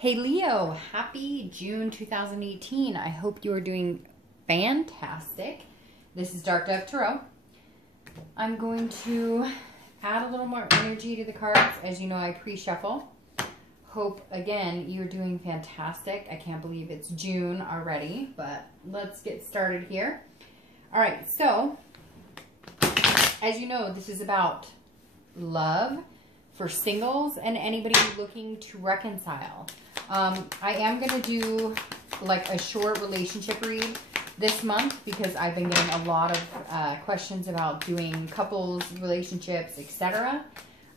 Hey Leo, happy June 2018. I hope you are doing fantastic. This is Dark Dove Tarot. I'm going to add a little more energy to the cards. As you know, I pre-shuffle. Hope, again, you're doing fantastic. I can't believe it's June already, but let's get started here. All right, so as you know, this is about love for singles and anybody looking to reconcile. I am going to do like a short relationship read this month because I've been getting a lot of questions about doing couples, relationships, etc.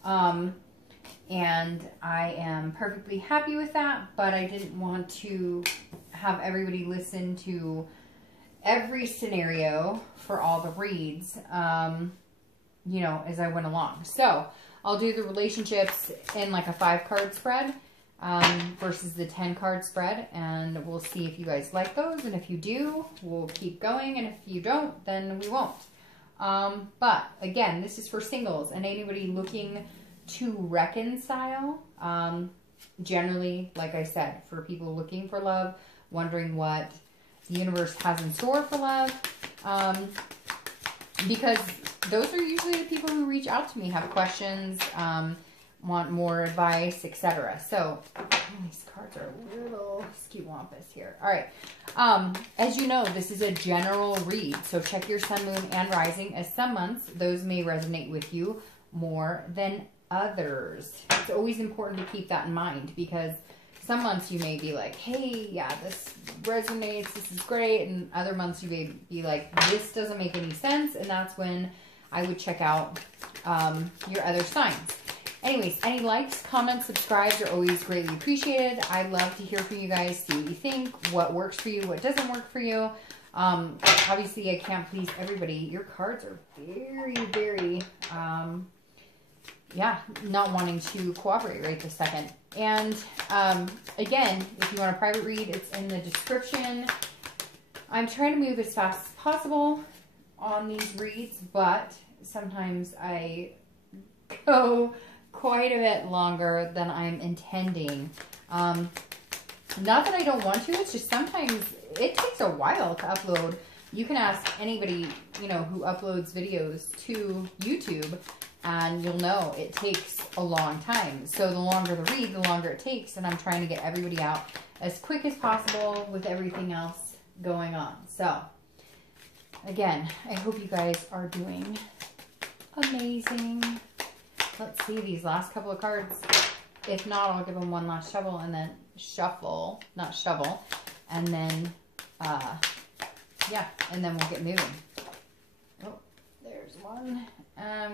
And I am perfectly happy with that, but I didn't want to have everybody listen to every scenario for all the reads, you know, as I went along. So I'll do the relationships in like a 5-card spread versus the 10-card spread, and we'll see if you guys like those, and if you do, we'll keep going, and if you don't, then we won't. But again, this is for singles and anybody looking to reconcile. Generally, like I said, for people looking for love, wondering what the universe has in store for love, because those are usually the people who reach out to me, have questions, want more advice, etc. So these cards are a little skewampus here. All right. As you know, this is a general read, so check your sun, moon, and rising, as some months those may resonate with you more than others. It's always important to keep that in mind, because some months you may be like, hey, yeah, this resonates, this is great, and other months you may be like, this doesn't make any sense, and that's when I would check out your other signs. Anyways, any likes, comments, subscribes are always greatly appreciated. I'd love to hear from you guys, see what you think, what works for you, what doesn't work for you. Obviously, I can't please everybody. Your cards are very, very, yeah, not wanting to cooperate right this second. And again, if you want a private read, it's in the description. I'm trying to move as fast as possible on these reads, but sometimes I go quite a bit longer than I'm intending. Not that I don't want to, it's just sometimes it takes a while to upload. You can ask anybody, you know, who uploads videos to YouTube, and you'll know it takes a long time. So the longer the read, the longer it takes, and I'm trying to get everybody out as quick as possible with everything else going on. So again, I hope you guys are doing amazing. Let's see these last couple of cards. If not, I'll give them one last shuffle and then shuffle, not shovel, and then, yeah, and then we'll get moving. Oh, there's one.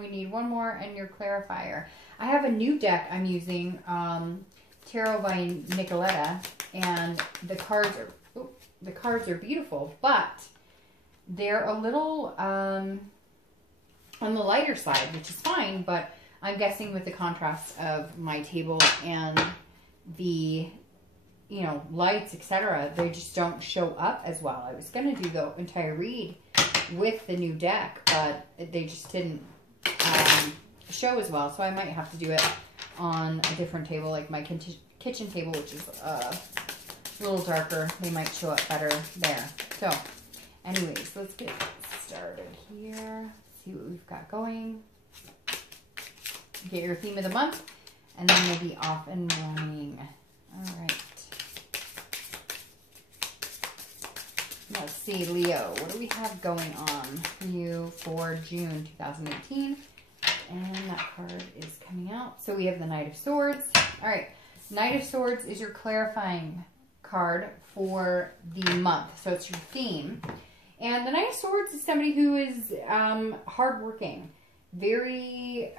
We need one more and your clarifier. I have a new deck I'm using, Tarot by Nicoletta, and the cards are beautiful, but they're a little on the lighter side, which is fine, but I'm guessing with the contrast of my table and the, you know, lights, etc., they just don't show up as well. I was going to do the entire read with the new deck, but they just didn't show as well, so I might have to do it on a different table, like my kitchen table, which is a little darker. They might show up better there. So anyways, let's get started here. See what we've got going. Get your theme of the month, and then we'll be off and running. All right. Let's see, Leo, what do we have going on for you for June 2018? And that card is coming out. So we have the Knight of Swords. All right. Knight of Swords is your clarifying card for the month. So it's your theme. And the Knight of Swords is somebody who is hardworking. Very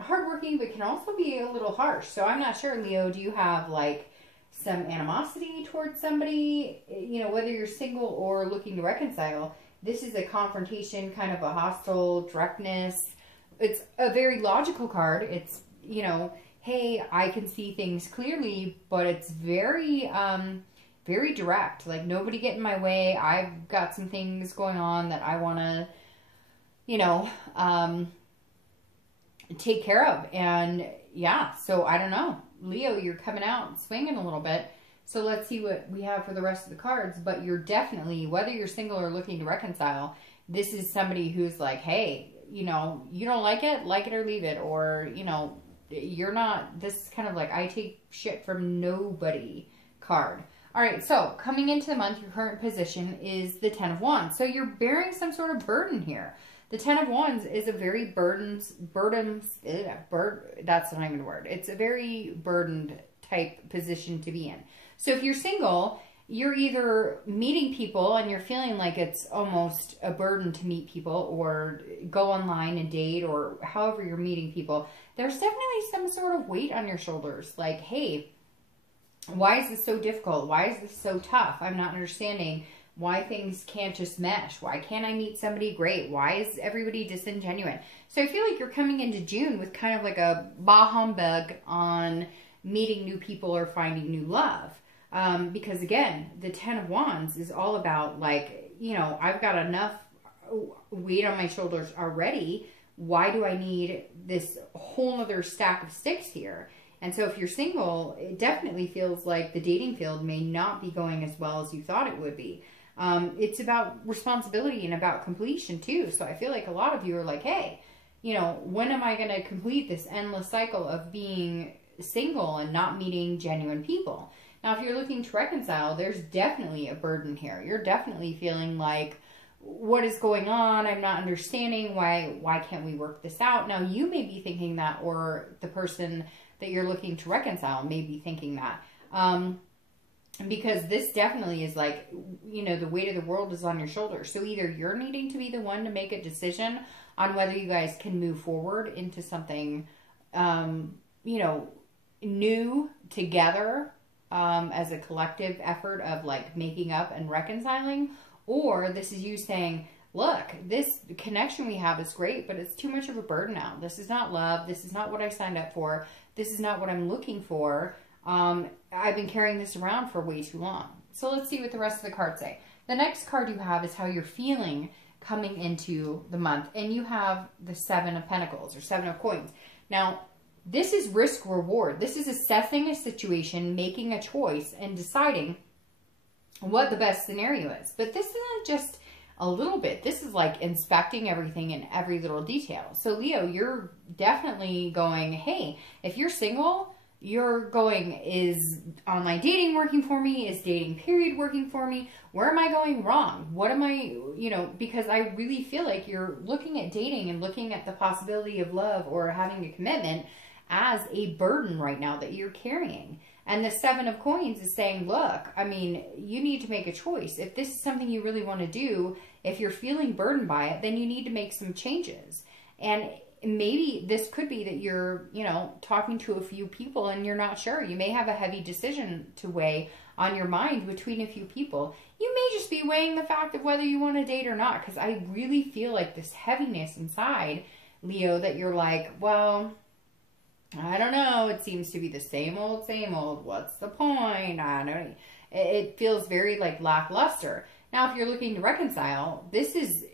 hardworking, but can also be a little harsh. So I'm not sure, Leo, do you have like some animosity towards somebody? You know, whether you're single or looking to reconcile, this is a confrontation, kind of a hostile directness. It's a very logical card. It's, you know, hey, I can see things clearly, but it's very, very direct. Like, nobody get in my way. I've got some things going on that I want to, you know, take care of. And yeah, so I don't know. Leo, you're coming out swinging a little bit. So let's see what we have for the rest of the cards. But you're definitely, whether you're single or looking to reconcile, this is somebody who's like, hey, you know, you don't like it or leave it. Or, you know, you're not, this is kind of like, I take shit from nobody card. All right, so coming into the month, your current position is the 10 of Wands. So you're bearing some sort of burden here. The 10 of Wands is a very that's not even a word. It's a very burdened type position to be in. So if you're single, you're either meeting people and you're feeling like it's almost a burden to meet people or go online and date or however you're meeting people. There's definitely some sort of weight on your shoulders. Like, hey, why is this so difficult? Why is this so tough? I'm not understanding why things can't just mesh. Why can't I meet somebody great? Why is everybody disingenuous? So I feel like you're coming into June with kind of like a bah humbug on meeting new people or finding new love. Because again, the 10 of Wands is all about like, you know, I've got enough weight on my shoulders already. Why do I need this whole other stack of sticks here? And so if you're single, it definitely feels like the dating field may not be going as well as you thought it would be. It's about responsibility and about completion too. So I feel like a lot of you are like, hey, you know, when am I going to complete this endless cycle of being single and not meeting genuine people? Now, if you're looking to reconcile, there's definitely a burden here. You're definitely feeling like, what is going on? I'm not understanding. Why can't we work this out? Now, you may be thinking that, or the person that you're looking to reconcile may be thinking that. Because this definitely is like, you know, the weight of the world is on your shoulders. So either you're needing to be the one to make a decision on whether you guys can move forward into something, you know, new together, as a collective effort of like making up and reconciling, or this is you saying, look, this connection we have is great, but it's too much of a burden now. This is not love. This is not what I signed up for. This is not what I'm looking for. I've been carrying this around for way too long. So let's see what the rest of the cards say. The next card you have is how you're feeling coming into the month. And you have the 7 of Pentacles or 7 of Coins. Now, this is risk reward. This is assessing a situation, making a choice, and deciding what the best scenario is. But this isn't just a little bit. This is like inspecting everything in every little detail. So Leo, you're definitely going, hey, if you're single, you're going, is online dating working for me? Is dating period working for me? Where am I going wrong? What am I, you know, because I really feel like you're looking at dating and looking at the possibility of love or having a commitment as a burden right now that you're carrying. And the 7 of Coins is saying, look, I mean, you need to make a choice. If this is something you really want to do, if you're feeling burdened by it, then you need to make some changes. And maybe this could be that you're, you know, talking to a few people and you're not sure. You may have a heavy decision to weigh on your mind between a few people. You may just be weighing the fact of whether you want to date or not, because I really feel like this heaviness inside, Leo, that you're like, well, I don't know. It seems to be the same old, same old. What's the point? I don't know. It feels very like lackluster. Now, if you're looking to reconcile, this is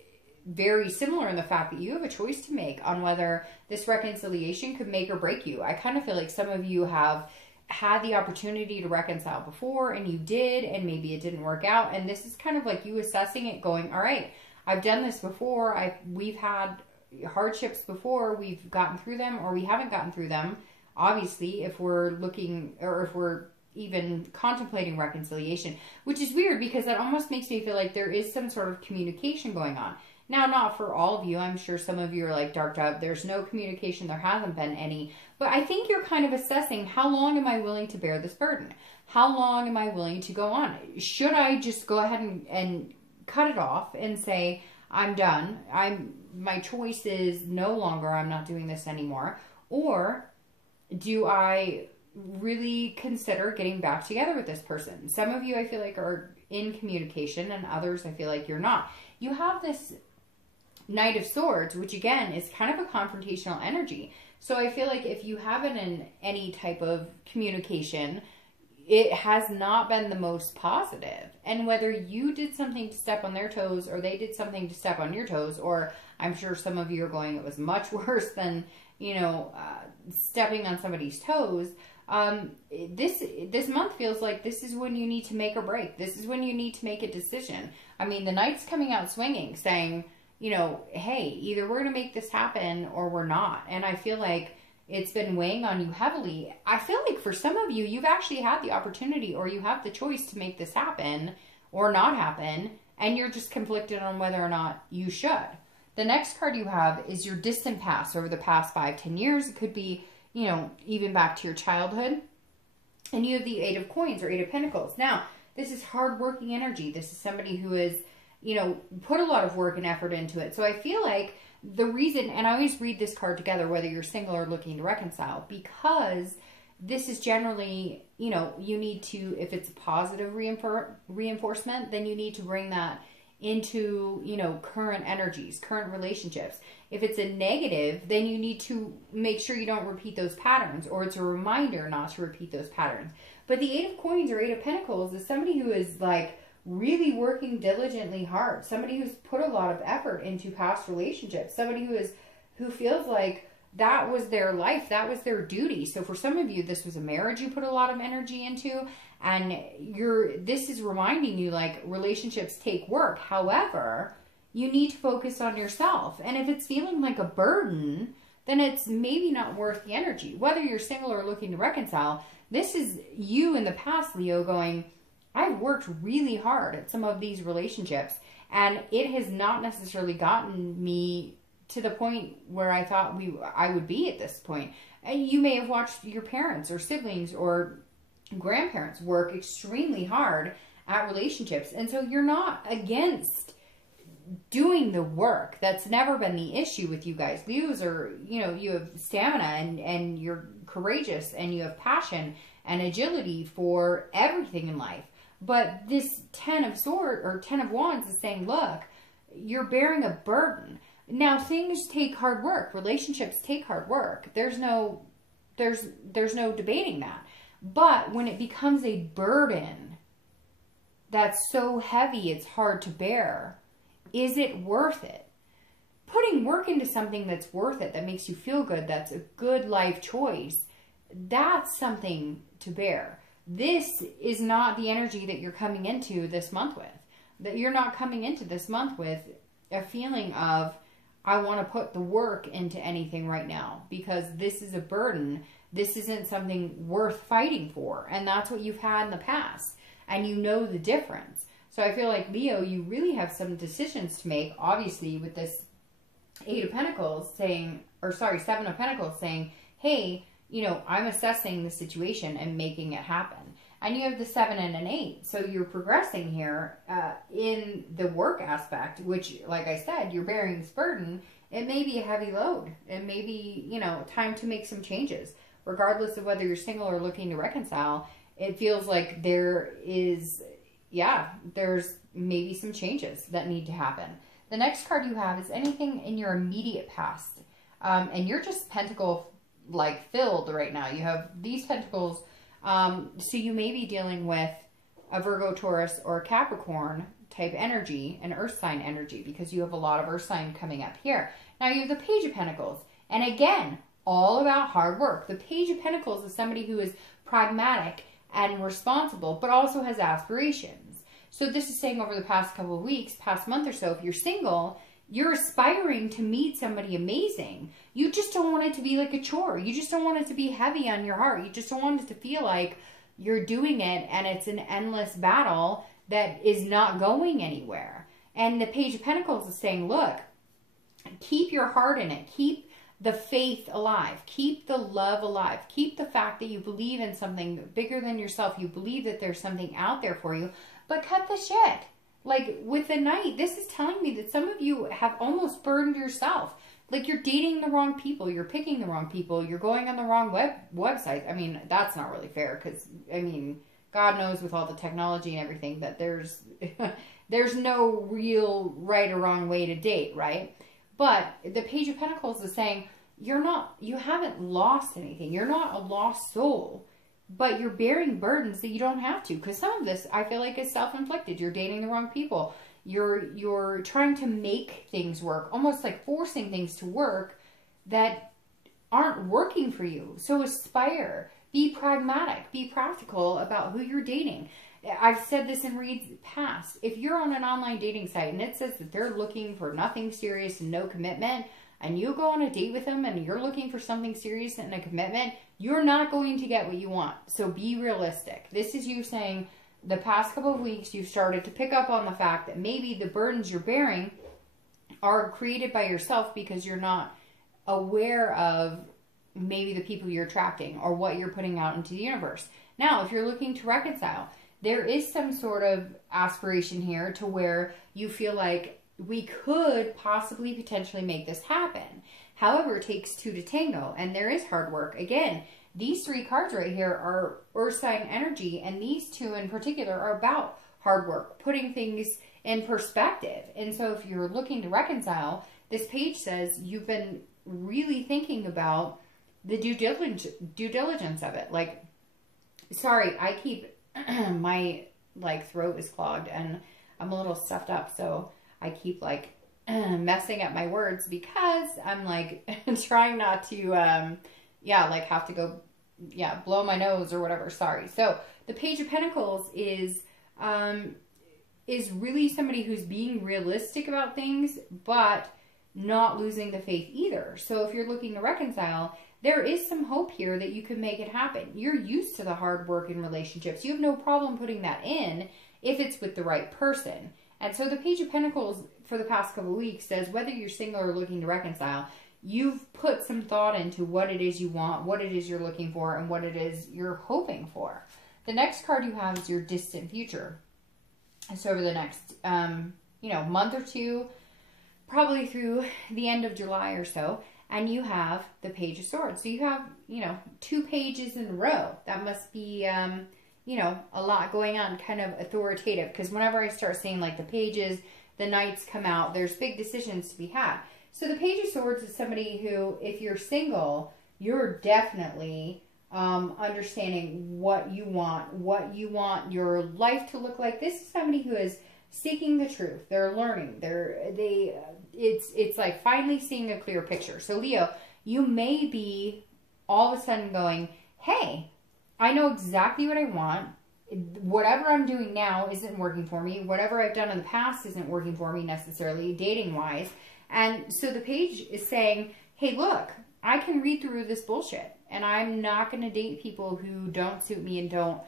very similar in the fact that you have a choice to make on whether this reconciliation could make or break you. I kind of feel like some of you have had the opportunity to reconcile before and you did, and maybe it didn't work out. And this is kind of like you assessing it going, all right, I've done this before. We've had hardships before, we've gotten through them, or we haven't gotten through them. Obviously, if we're looking, or if we're even contemplating reconciliation, which is weird because that almost makes me feel like there is some sort of communication going on. Now, not for all of you. I'm sure some of you are like, Dark Dove, there's no communication. There hasn't been any. But I think you're kind of assessing, how long am I willing to bear this burden? How long am I willing to go on? Should I just go ahead and cut it off and say, I'm done. My choice is no longer, I'm not doing this anymore. Or do I really consider getting back together with this person? Some of you I feel like are in communication, and others I feel like you're not. You have this Knight of Swords, which again is kind of a confrontational energy. So I feel like if you haven't in any type of communication, it has not been the most positive. And whether you did something to step on their toes or they did something to step on your toes, or I'm sure some of you are going, it was much worse than, you know, stepping on somebody's toes. This month feels like this is when you need to make a break. This is when you need to make a decision. I mean, the Knight's coming out swinging, saying, you know, hey, either we're going to make this happen or we're not. And I feel like it's been weighing on you heavily. I feel like for some of you, you've actually had the opportunity or you have the choice to make this happen or not happen, and you're just conflicted on whether or not you should. The next card you have is your distant past, over the past 5-10 years. It could be, you know, even back to your childhood. And you have the Eight of Coins or Eight of Pentacles. Now, this is hard-working energy. This is somebody who is, you know, put a lot of work and effort into it. So I feel like the reason, and I always read this card together, whether you're single or looking to reconcile, because this is generally, you know, you need to, if it's a positive reinforcement, then you need to bring that into, you know, current energies, current relationships. If it's a negative, then you need to make sure you don't repeat those patterns, or it's a reminder not to repeat those patterns. But the Eight of Coins or Eight of Pentacles is somebody who is like really working diligently hard, somebody who's put a lot of effort into past relationships, somebody who feels like that was their life, that was their duty. So for some of you, this was a marriage you put a lot of energy into, and this is reminding you like relationships take work. However, you need to focus on yourself. And if it's feeling like a burden, then it's maybe not worth the energy. Whether you're single or looking to reconcile, this is you in the past, Leo, going, I've worked really hard at some of these relationships, and it has not necessarily gotten me to the point where I thought I would be at this point. And you may have watched your parents or siblings or grandparents work extremely hard at relationships. And so you're not against doing the work. That's never been the issue with you guys. Leos are, you know, you have stamina and you're courageous and you have passion and agility for everything in life. But this 10 of Swords or 10 of Wands is saying, look, you're bearing a burden. Now, things take hard work. Relationships take hard work. There's no debating that. But when it becomes a burden that's so heavy it's hard to bear, is it worth it? Putting work into something that's worth it, that makes you feel good, that's a good life choice, that's something to bear. This is not the energy that you're coming into this month with. That you're not coming into this month with a feeling of, I want to put the work into anything right now because this is a burden. This isn't something worth fighting for. And that's what you've had in the past. And you know the difference. So I feel like, Leo, you really have some decisions to make, obviously, with this Eight of Pentacles saying, or sorry, Seven of Pentacles saying, hey, you know, I'm assessing the situation and making it happen. And you have the 7 and an 8. So you're progressing here in the work aspect, which, like I said, you're bearing this burden. It may be a heavy load. It may be, you know, time to make some changes. Regardless of whether you're single or looking to reconcile, it feels like there is, there's maybe some changes that need to happen. The next card you have is anything in your immediate past. And you're just pentacle like filled right now. You have these pentacles. So you may be dealing with a Virgo, Taurus, or Capricorn type energy, an earth sign energy, because you have a lot of earth sign coming up here. Now you have the Page of Pentacles. And again, all about hard work. The Page of Pentacles is somebody who is pragmatic and responsible, but also has aspirations. So this is saying over the past couple of weeks, past month or so, if you're single, you're aspiring to meet somebody amazing. You just don't want it to be like a chore. You just don't want it to be heavy on your heart. You just don't want it to feel like you're doing it and it's an endless battle that is not going anywhere. And the Page of Pentacles is saying, look, keep your heart in it. Keep the faith alive. Keep the love alive. Keep the fact that you believe in something bigger than yourself. You believe that there's something out there for you. But cut the shit. Like with the Knight, this is telling me that some of you have almost burned yourself. Like you're dating the wrong people. You're picking the wrong people. You're going on the wrong website. I mean, that's not really fair because, I mean, God knows with all the technology and everything that there's no real right or wrong way to date, right? But the Page of Pentacles is saying you haven't lost anything. You're not a lost soul. But you're bearing burdens that you don't have to. Because some of this, I feel like, is self-inflicted. You're dating the wrong people. You're trying to make things work. Almost like forcing things to work that aren't working for you. So aspire. Be pragmatic. Be practical about who you're dating. I've said this in reads past. If you're on an online dating site and it says that they're looking for nothing serious and no commitment, and you go on a date with them and you're looking for something serious and a commitment, you're not going to get what you want. So be realistic. This is you saying the past couple of weeks you've started to pick up on the fact that maybe the burdens you're bearing are created by yourself because you're not aware of maybe the people you're attracting or what you're putting out into the universe. Now, if you're looking to reconcile, there is some sort of aspiration here to where you feel like we could possibly potentially make this happen. However, it takes two to tango, and there is hard work. Again, these three cards right here are earth sign energy, and these two in particular are about hard work, putting things in perspective. And so if you're looking to reconcile, this page says you've been really thinking about the due diligence of it. Like, sorry, I keep, my throat is clogged and I'm a little stuffed up, so I keep messing up my words because I'm trying not to, have to go, blow my nose or whatever. Sorry. So the Page of Pentacles is really somebody who's being realistic about things, but not losing the faith either. So if you're looking to reconcile, there is some hope here that you can make it happen. You're used to the hard work in relationships. You have no problem putting that in if it's with the right person. And so the Page of Pentacles for the past couple of weeks says whether you're single or looking to reconcile, you've put some thought into what it is you want, what it is you're looking for, and what it is you're hoping for. The next card you have is your distant future. So over the next, month or two, probably through the end of July or so, and you have the Page of Swords. So you have, 2 pages in a row. That must be, a lot going on, kind of authoritative. Because whenever I start seeing the pages, the knights come out, there's big decisions to be had. So the Page of Swords is somebody who, if you're single, you're definitely understanding what you want your life to look like. This is somebody who is seeking the truth. They're learning. It's like finally seeing a clear picture. So Leo, you may be all of a sudden going, hey, I know exactly what I want. Whatever I'm doing now isn't working for me. Whatever I've done in the past isn't working for me necessarily, dating-wise. And so the page is saying, hey, look, I can read through this bullshit. And I'm not going to date people who don't suit me and don't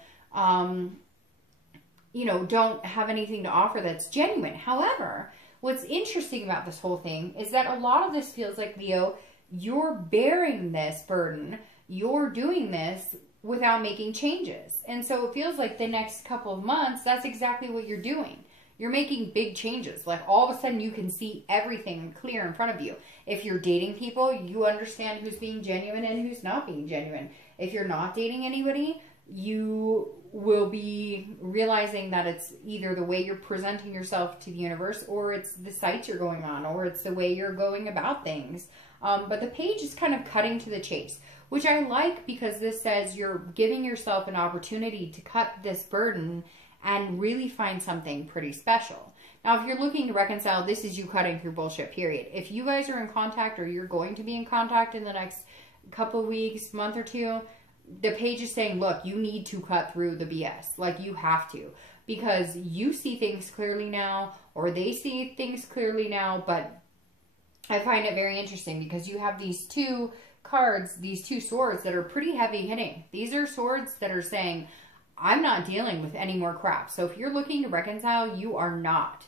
have anything to offer that's genuine. However, what's interesting about this whole thing is that a lot of this feels like, Leo, you're bearing this burden. You're doing this without making changes. And so it feels like the next couple of months, that's exactly what you're doing. You're making big changes. Like all of a sudden you can see everything clear in front of you. If you're dating people, you understand who's being genuine and who's not being genuine. If you're not dating anybody, you will be realizing that it's either the way you're presenting yourself to the universe, or it's the sites you're going on, or it's the way you're going about things. But the page is kind of cutting to the chase, which I like because this says you're giving yourself an opportunity to cut this burden and really find something pretty special. Now, if you're looking to reconcile, this is you cutting through bullshit, period. If you guys are in contact or you're going to be in contact in the next couple of weeks, month or two, the page is saying, look, you need to cut through the BS. Like, you have to. Because you see things clearly now, or they see things clearly now, but I find it very interesting because you have these two cards, these two swords that are pretty heavy hitting. These are swords that are saying, I'm not dealing with any more crap. So if you're looking to reconcile, you are not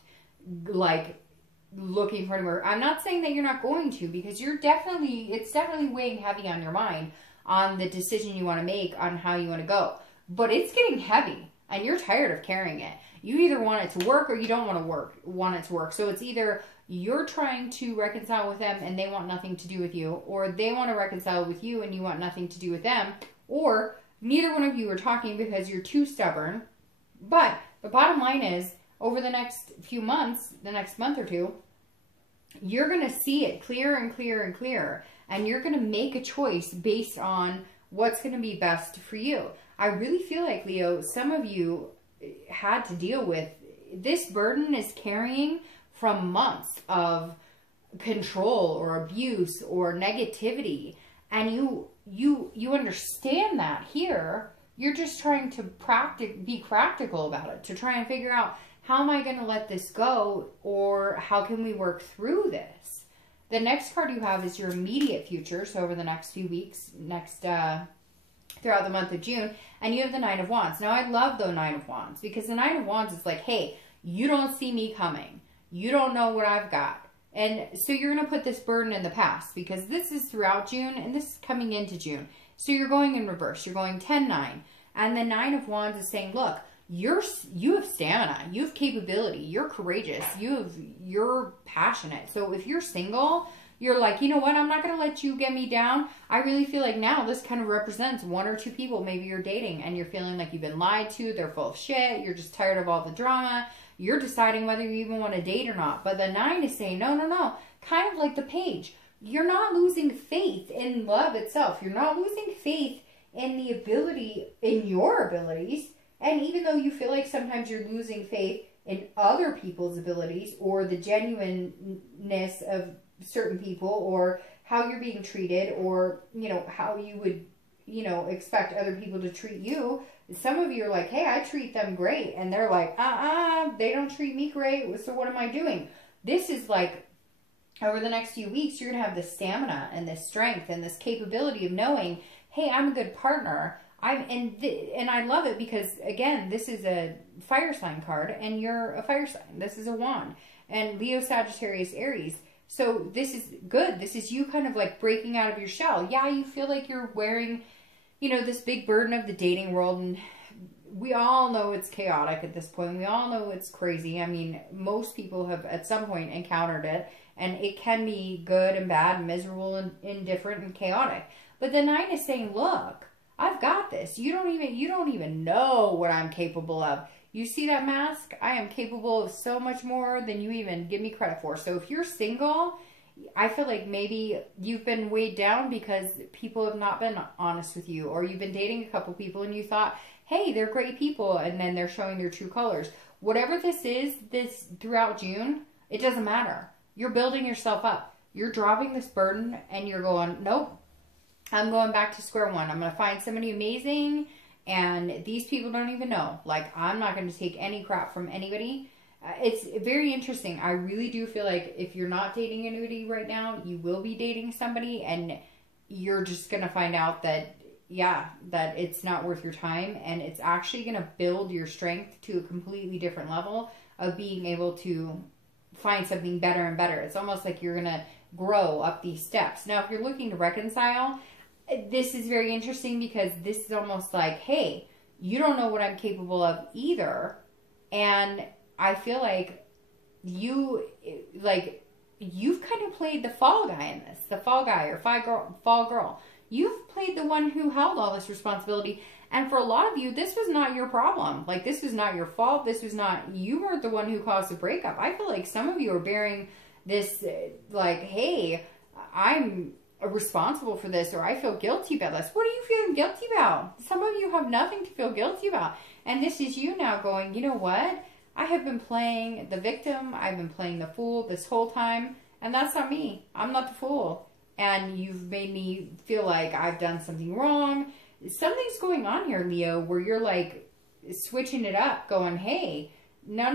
looking for anywhere. I'm not saying that you're not going to, because it's definitely weighing heavy on your mind on the decision you want to make on how you want to go. But it's getting heavy and you're tired of carrying it. You either want it to work or you don't want it to work. So it's either you're trying to reconcile with them and they want nothing to do with you, or they want to reconcile with you and you want nothing to do with them, or neither one of you are talking because you're too stubborn. But the bottom line is, over the next few months, the next month or two, you're going to see it clearer and clearer and clearer. And you're going to make a choice based on what's going to be best for you. I really feel like, Leo, some of you had to deal with this burden is carrying from months of control or abuse or negativity. And you understand that here. You're just trying to be practical about it, to try and figure out, how am I going to let this go, or how can we work through this? The next card you have is your immediate future, so over the next few weeks, throughout the month of June, and you have the Nine of Wands. Now, I love the Nine of Wands, because the Nine of Wands is like, hey, you don't see me coming. You don't know what I've got. And so you're going to put this burden in the past, because this is throughout June, and this is coming into June. So you're going in reverse. You're going 10-9. And the Nine of Wands is saying, look, you have stamina, you have capability, you're courageous, you're passionate. So if you're single, you're like, you know what, I'm not going to let you get me down. I really feel like now this kind of represents 1 or 2 people maybe you're dating, and you're feeling like you've been lied to, they're full of shit, you're just tired of all the drama, you're deciding whether you even want to date or not. But the 9 is saying, no, no, no, kind of like the Page. You're not losing faith in love itself. You're not losing faith in the ability, in your abilities. And even though you feel like sometimes you're losing faith in other people's abilities, or the genuineness of certain people, or how you're being treated, or, you know, how you would, you know, expect other people to treat you. Some of you are like, hey, I treat them great. And they're like, they don't treat me great. So what am I doing? This is like, over the next few weeks, you're going to have this stamina and this strength and this capability of knowing, hey, I'm a good partner. And I love it because, again, this is a fire sign card, and you're a fire sign. This is a wand. And Leo, Sagittarius, Aries. So this is good. This is you kind of like breaking out of your shell. Yeah, you feel like you're wearing, you know, this big burden of the dating world. And we all know it's chaotic at this point. We all know it's crazy. I mean, most people have at some point encountered it. And it can be good and bad, and miserable and indifferent and chaotic. But the 9 is saying, look, I've got this. You don't even know what I'm capable of. You see that mask? I am capable of so much more than you even give me credit for. So if you're single, I feel like maybe you've been weighed down because people have not been honest with you, or you've been dating a couple people and you thought, hey, they're great people, and then they're showing their true colors. Whatever this is, this throughout June, it doesn't matter. You're building yourself up. You're dropping this burden, and you're going, nope, I'm going back to square one. I'm going to find somebody amazing, and these people don't even know. Like, I'm not going to take any crap from anybody. It's very interesting. I really do feel like if you're not dating anybody right now, you will be dating somebody, and you're just going to find out that, yeah, that it's not worth your time, and it's actually going to build your strength to a completely different level of being able to find something better and better. It's almost like you're going to grow up these steps. Now, if you're looking to reconcile, this is very interesting because this is almost like, hey, you don't know what I'm capable of either. And I feel like you've kind of played the fall guy in this, the fall guy or fall girl. You've played the one who held all this responsibility. And for a lot of you, this was not your problem. Like, this was not your fault. This was not, you weren't the one who caused the breakup. I feel like some of you are bearing this, like, hey, I'm responsible for this, or I feel guilty about this. What are you feeling guilty about? Some of you have nothing to feel guilty about. And this is you now going, you know what? I have been playing the victim. I've been playing the fool this whole time. And that's not me. I'm not the fool. And you've made me feel like I've done something wrong. Something's going on here, Leo, where you're like switching it up, going, hey, no.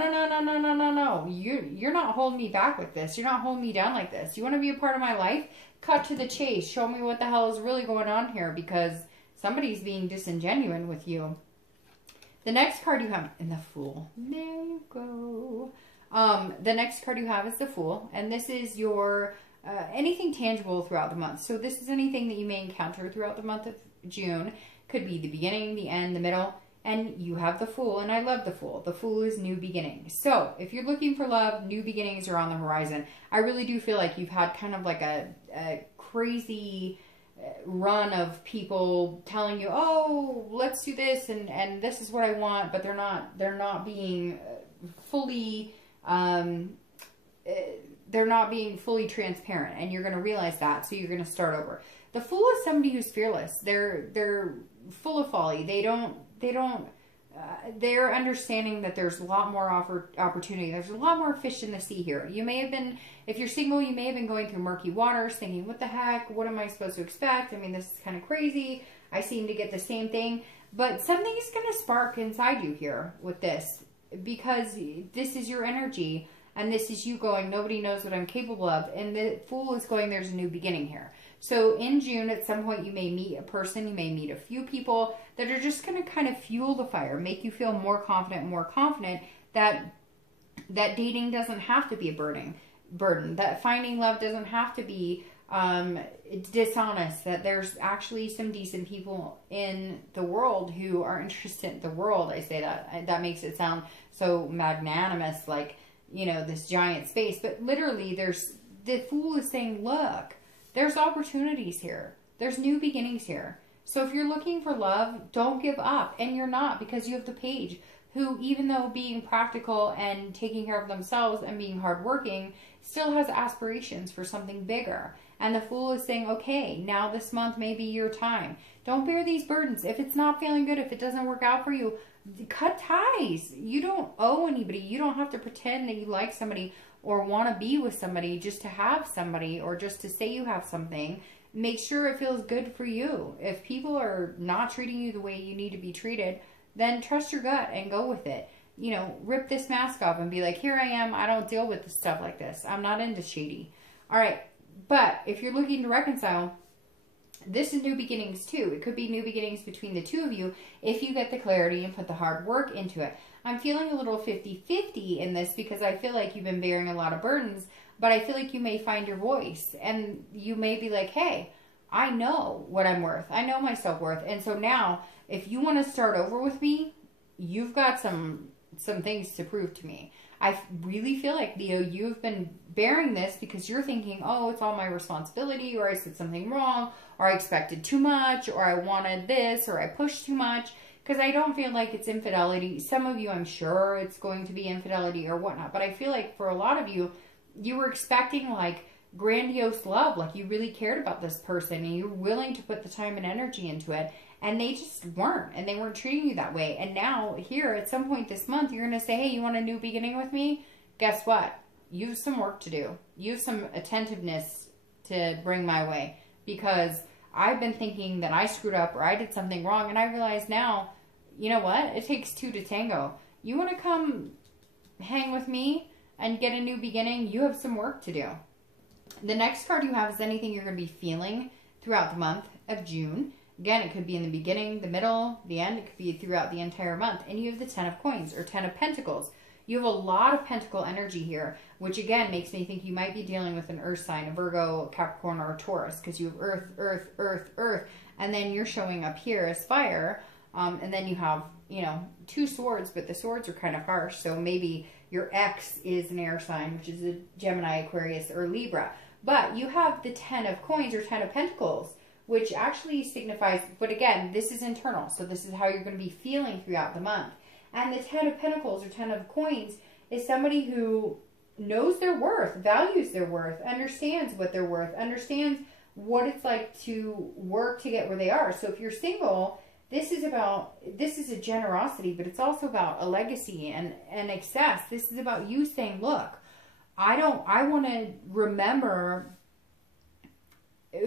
You're not holding me back with this. You're not holding me down like this. You want to be a part of my life? Cut to the chase. Show me what the hell is really going on here, because somebody's being disingenuous with you. The next card you have, and the Fool. There you go. The next card you have is the Fool, and this is your anything tangible throughout the month. So this is anything that you may encounter throughout the month of June. Could be the beginning, the end, the middle, and you have the Fool, and I love the Fool. The Fool is new beginnings. So if you're looking for love, new beginnings are on the horizon. I really do feel like you've had kind of like a crazy run of people telling you, oh, let's do this, and this is what I want, but they're not being fully transparent, and you're going to realize that, so you're going to start over. The Fool is somebody who's fearless. They're full of folly. They don't they're understanding that there's a lot more opportunity. There's a lot more fish in the sea here. You may have been, if you're single, you may have been going through murky waters thinking, what the heck? What am I supposed to expect? I mean, this is kind of crazy. I seem to get the same thing. But something is going to spark inside you here with this, because this is your energy and this is you going, nobody knows what I'm capable of. And the Fool is going, there's a new beginning here. So in June, at some point, you may meet a person, you may meet a few people that are just going to kind of fuel the fire, make you feel more confident that dating doesn't have to be a burden, that finding love doesn't have to be dishonest, that there's actually some decent people in the world who are interested in the world. I say that makes it sound so magnanimous, like, you know, this giant space, but literally the Fool is saying, look, there's opportunities here. There's new beginnings here. So if you're looking for love, don't give up. And you're not, because you have the Page, who, even though being practical and taking care of themselves and being hardworking, still has aspirations for something bigger. And the Fool is saying, okay, now this month may be your time. Don't bear these burdens. If it's not feeling good, if it doesn't work out for you, cut ties. You don't owe anybody. You don't have to pretend that you like somebody or want to be with somebody just to have somebody or just to say you have something. Make sure it feels good for you. If people are not treating you the way you need to be treated, then trust your gut and go with it. You know, rip this mask off and be like, here I am. I don't deal with stuff like this. I'm not into shady. All right. But if you're looking to reconcile, this is new beginnings too. It could be new beginnings between the two of you if you get the clarity and put the hard work into it. I'm feeling a little 50-50 in this because I feel like you've been bearing a lot of burdens, but I feel like you may find your voice and you may be like, hey, I know what I'm worth. I know my self-worth. And so now, if you want to start over with me, you've got some things to prove to me. I really feel like, Leo, you've been bearing this because you're thinking, oh, it's all my responsibility, or I said something wrong, or I expected too much, or I wanted this, or I pushed too much. Because I don't feel like it's infidelity. Some of you, I'm sure it's going to be infidelity or whatnot. But I feel like for a lot of you, you were expecting like grandiose love. Like you really cared about this person and you're willing to put the time and energy into it. And they just weren't. And they weren't treating you that way. And now here at some point this month, you're going to say, hey, you want a new beginning with me? Guess what? You have some work to do. You have some attentiveness to bring my way. Because I've been thinking that I screwed up or I did something wrong. And I realize now, you know what? It takes two to tango. You want to come hang with me and get a new beginning? You have some work to do. The next card you have is anything you're going to be feeling throughout the month of June. Again, it could be in the beginning, the middle, the end. It could be throughout the entire month. And you have the 10 of Coins or 10 of Pentacles. You have a lot of pentacle energy here, which again makes me think you might be dealing with an earth sign, a Virgo, Capricorn, or a Taurus, because you have earth, earth, earth, earth. And then you're showing up here as fire. And then you have, you know, 2 swords, but the swords are kind of harsh. So maybe your ex is an air sign, which is a Gemini, Aquarius, or Libra. But you have the 10 of Coins or 10 of Pentacles, which actually signifies, but again, this is internal. So this is how you're going to be feeling throughout the month. And the 10 of Pentacles or 10 of Coins is somebody who knows their worth, values their worth, understands what they're worth, understands what it's like to work to get where they are. So if you're single, this is a generosity, but it's also about a legacy and excess. This is about you saying, look, I want to remember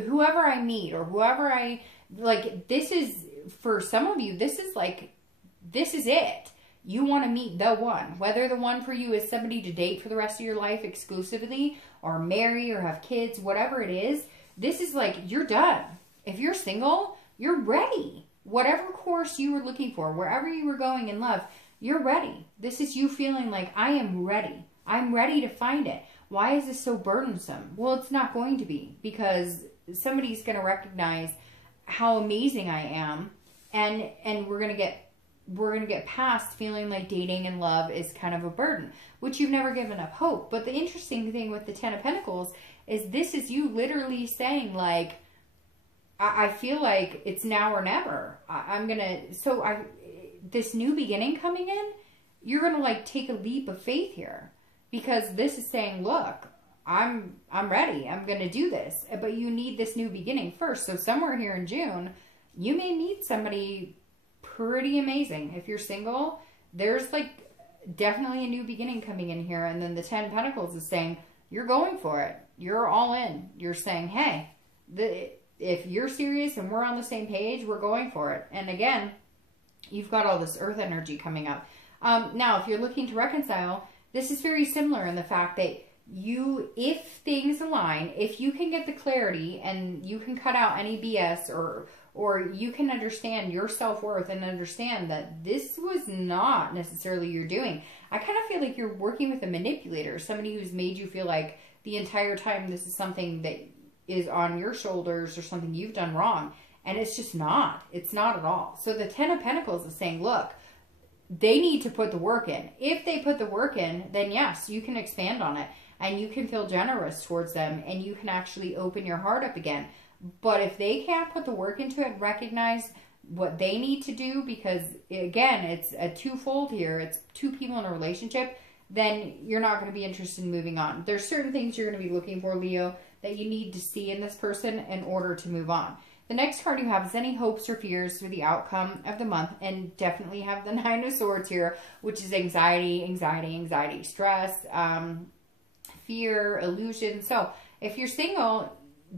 whoever I meet or whoever I, like, this is, for some of you, this is it. You want to meet the one, whether the one for you is somebody to date for the rest of your life exclusively or marry or have kids, whatever it is. This is like, you're done. If you're single, you're ready. Whatever course you were looking for, wherever you were going in love, you're ready. This is you feeling like, I am ready. I'm ready to find it. Why is this so burdensome? Well, it's not going to be, because somebody's going to recognize how amazing I am, and we're going to get past feeling like dating and love is kind of a burden, which you've never given up hope. But the interesting thing with the 10 of Pentacles is this is you literally saying, like, I feel like it's now or never. This new beginning coming in, you're going to like take a leap of faith here, because this is saying, look, I'm ready. I'm going to do this. But you need this new beginning first. So somewhere here in June, you may meet somebody pretty amazing. If you're single, there's like definitely a new beginning coming in here. And then the 10 of Pentacles is saying, you're going for it. You're all in. You're saying, hey, if you're serious and we're on the same page, we're going for it. And again, you've got all this earth energy coming up. Now, if you're looking to reconcile, this is very similar in the fact that if things align, if you can get the clarity and you can cut out any BS or you can understand your self-worth and understand that this was not necessarily your doing. I kind of feel like you're working with a manipulator, somebody who's made you feel like the entire time this is something that is on your shoulders or something you've done wrong. And it's just not. It's not at all. So the 10 of Pentacles is saying, look, they need to put the work in. If they put the work in, then yes, you can expand on it. And you can feel generous towards them. And you can actually open your heart up again. But if they can't put the work into it, recognize what they need to do. Because, again, it's a twofold here. It's two people in a relationship. Then you're not going to be interested in moving on. There's certain things you're going to be looking for, Leo, that you need to see in this person in order to move on. The next card you have is any hopes or fears for the outcome of the month. And definitely have the 9 of Swords here, which is anxiety, stress, fear, illusion. So if you're single,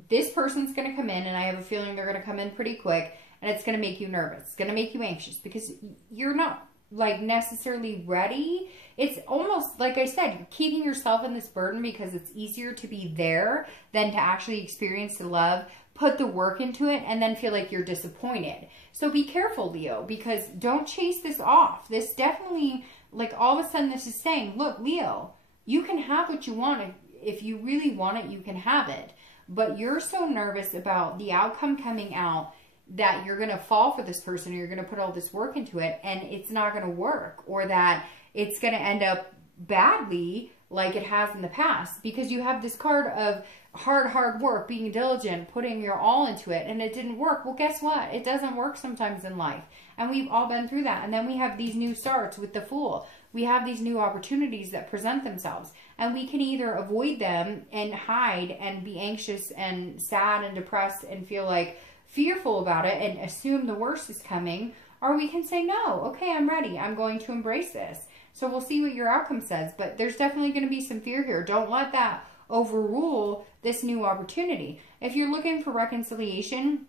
this person's going to come in, and I have a feeling they're going to come in pretty quick, and it's going to make you nervous. It's going to make you anxious because you're not like necessarily ready. It's almost like I said, you're keeping yourself in this burden because it's easier to be there than to actually experience the love, put the work into it, and then feel like you're disappointed. So be careful, Leo, because don't chase this off. This definitely, like all of a sudden this is saying, look, Leo, you can have what you want. If you really want it, you can have it. But you're so nervous about the outcome coming out that you're going to fall for this person, or you're going to put all this work into it and it's not going to work, or that it's going to end up badly like it has in the past, because you have this card of hard work, being diligent, putting your all into it, and it didn't work. Well, guess what? It doesn't work sometimes in life. And we've all been through that. And then we have these new starts with the Fool. We have these new opportunities that present themselves, and we can either avoid them and hide and be anxious and sad and depressed and feel like fearful about it and assume the worst is coming, or we can say, no, okay, I'm ready. I'm going to embrace this. So we'll see what your outcome says, but there's definitely going to be some fear here. Don't let that overrule this new opportunity. If you're looking for reconciliation,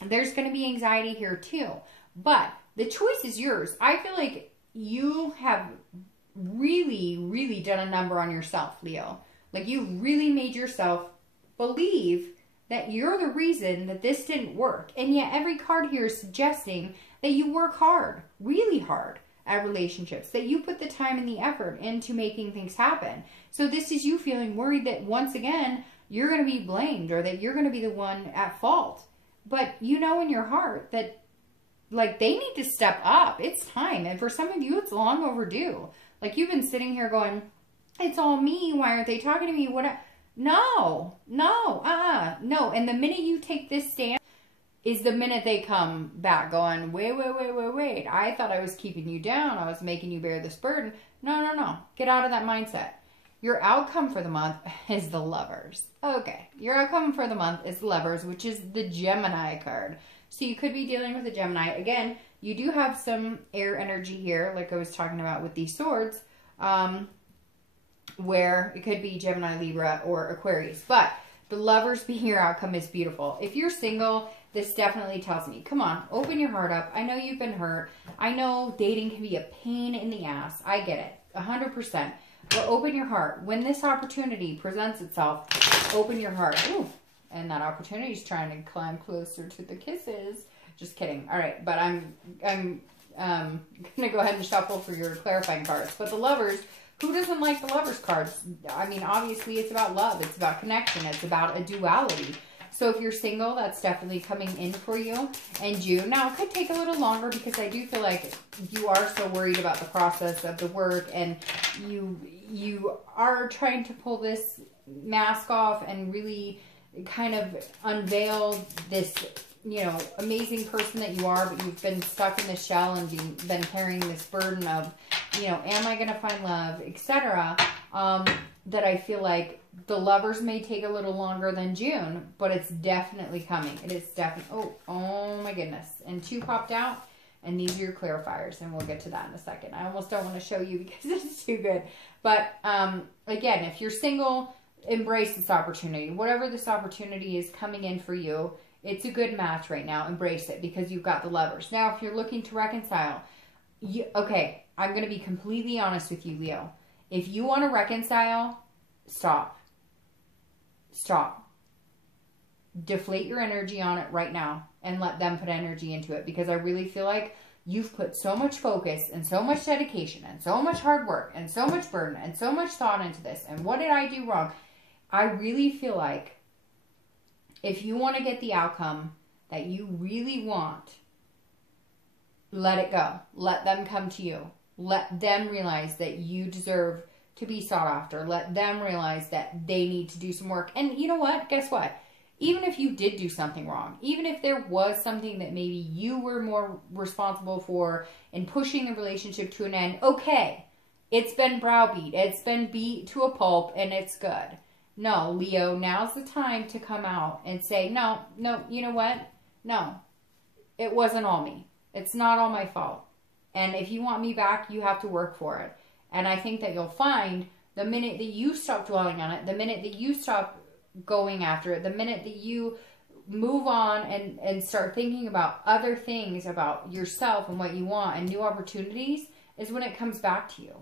there's going to be anxiety here too, but the choice is yours. I feel like you have really done a number on yourself, Leo. Like you've really made yourself believe that you're the reason that this didn't work. And yet every card here is suggesting that you work hard, really hard at relationships, that you put the time and the effort into making things happen. So this is you feeling worried that once again, you're going to be blamed, or that you're going to be the one at fault. But you know in your heart that like they need to step up. It's time. And for some of you, it's long overdue. Like you've been sitting here going, it's all me. Why aren't they talking to me? No. And the minute you take this stand is the minute they come back going, wait. I thought I was keeping you down. I was making you bear this burden. No. Get out of that mindset. Your outcome for the month is the Lovers. Okay. Your outcome for the month is Lovers, which is the Gemini card. So you could be dealing with a Gemini. Again, you do have some air energy here, like I was talking about with these swords, where it could be Gemini, Libra, or Aquarius. But the Lovers being your outcome is beautiful. If you're single, this definitely tells me, come on, open your heart up. I know you've been hurt. I know dating can be a pain in the ass. I get it, 100%. But open your heart. When this opportunity presents itself, open your heart. Ooh. And that opportunity is trying to climb closer to the kisses. Just kidding. All right, but I'm gonna go ahead and shuffle for your clarifying cards. But the Lovers, who doesn't like the Lovers cards? I mean, obviously it's about love. It's about connection. It's about a duality. So if you're single, that's definitely coming in for you in June. Now, it could take a little longer because I do feel like you are so worried about the process of the work, and you are trying to pull this mask off and really kind of unveil this, you know, amazing person that you are, but you've been stuck in the shell and been carrying this burden of, you know, am I going to find love, etc. That I feel like the Lovers may take a little longer than June, but it's definitely coming. It is definitely, oh my goodness. And 2 popped out. And these are your clarifiers, and we'll get to that in a second. I almost don't want to show you because it's too good. But again, if you're single, embrace this opportunity. Whatever this opportunity is coming in for you, it's a good match right now. Embrace it because you've got the Lovers. Now, if you're looking to reconcile, okay, I'm going to be completely honest with you, Leo. If you want to reconcile, stop. Stop. Deflate your energy on it right now and let them put energy into it, because I really feel like you've put so much focus and so much dedication and so much hard work and so much burden and so much thought into this. And what did I do wrong? I really feel like if you want to get the outcome that you really want, let it go. Let them come to you. Let them realize that you deserve to be sought after. Let them realize that they need to do some work. And you know what? Guess what? Even if you did do something wrong, even if there was something that maybe you were more responsible for in pushing the relationship to an end, okay, it's been browbeat, it's been beat to a pulp, and it's good. No, Leo, now's the time to come out and say, no, you know what? No, it wasn't all me. It's not all my fault. And if you want me back, you have to work for it. And I think that you'll find the minute that you stop dwelling on it, the minute that you stop going after it, the minute that you move on and start thinking about other things about yourself and what you want and new opportunities, is when it comes back to you.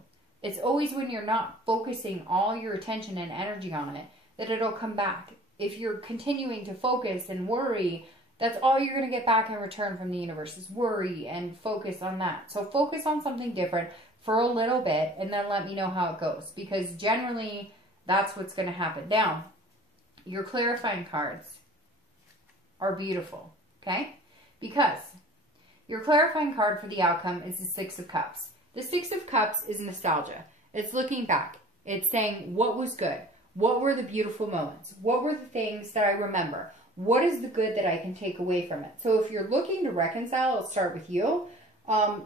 It's always when you're not focusing all your attention and energy on it that it'll come back. If you're continuing to focus and worry, that's all you're going to get back in return from the universe is worry and focus on that. So focus on something different for a little bit and then let me know how it goes, because generally that's what's going to happen. Now, your clarifying cards are beautiful, okay? Because your clarifying card for the outcome is the Six of Cups. The Six of Cups is nostalgia. It's looking back. It's saying what was good. What were the beautiful moments? What were the things that I remember? What is the good that I can take away from it? So if you're looking to reconcile, let's start with you.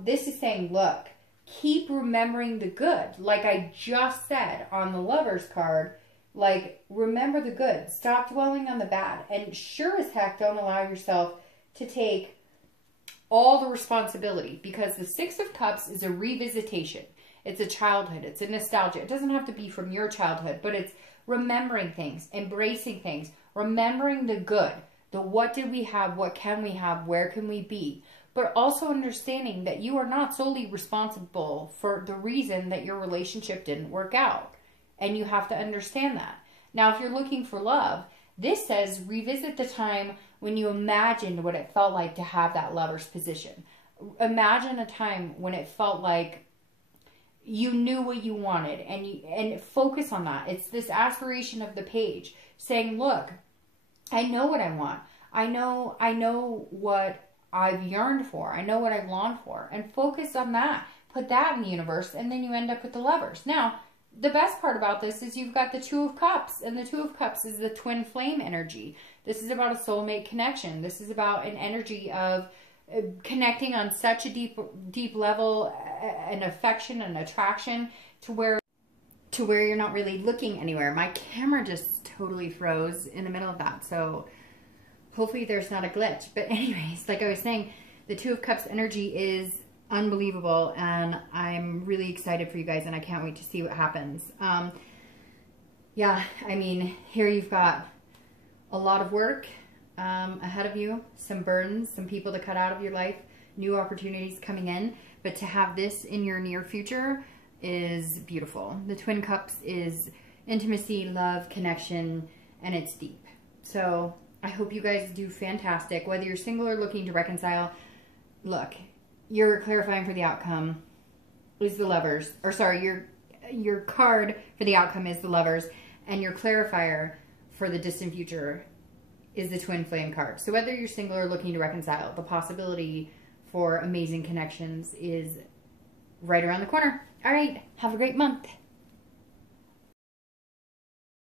This is saying, look, keep remembering the good. Like I just said on the Lovers card, like, remember the good. Stop dwelling on the bad. And sure as heck, don't allow yourself to take all the responsibility, because the Six of Cups is a revisitation. It's a childhood. It's a nostalgia. It doesn't have to be from your childhood, but it's remembering things, embracing things, remembering the good, the what did we have, what can we have, where can we be, but also understanding that you are not solely responsible for the reason that your relationship didn't work out. And you have to understand that. Now, if you're looking for love, this says revisit the time when you imagined what it felt like to have that lover's position. Imagine a time when it felt like you knew what you wanted, and focus on that. It's this aspiration of the page saying, look, I know what I want. I know what I've yearned for. I know what I've longed for, and focus on that. Put that in the universe, and then you end up with the Lovers. Now, the best part about this is you've got the Two of Cups, and the Two of Cups is the twin flame energy. This is about a soulmate connection. This is about an energy of connecting on such a deep level, an affection and attraction to where you're not really looking anywhere. My camera just totally froze in the middle of that, so hopefully there's not a glitch. But anyways, like I was saying, the Two of Cups energy is unbelievable, and I'm really excited for you guys, and I can't wait to see what happens. Yeah, I mean, here you've got a lot of work ahead of you, some burdens, some people to cut out of your life, new opportunities coming in, but to have this in your near future is beautiful. The Twin Cups is intimacy, love, connection, and it's deep. So I hope you guys do fantastic. Whether you're single or looking to reconcile, look, your clarifying for the outcome is the Lovers. Or sorry, your card for the outcome is the Lovers, and your clarifier for the distant future is the Twin Flame card. So whether you're single or looking to reconcile, the possibility for amazing connections is right around the corner. All right, have a great month.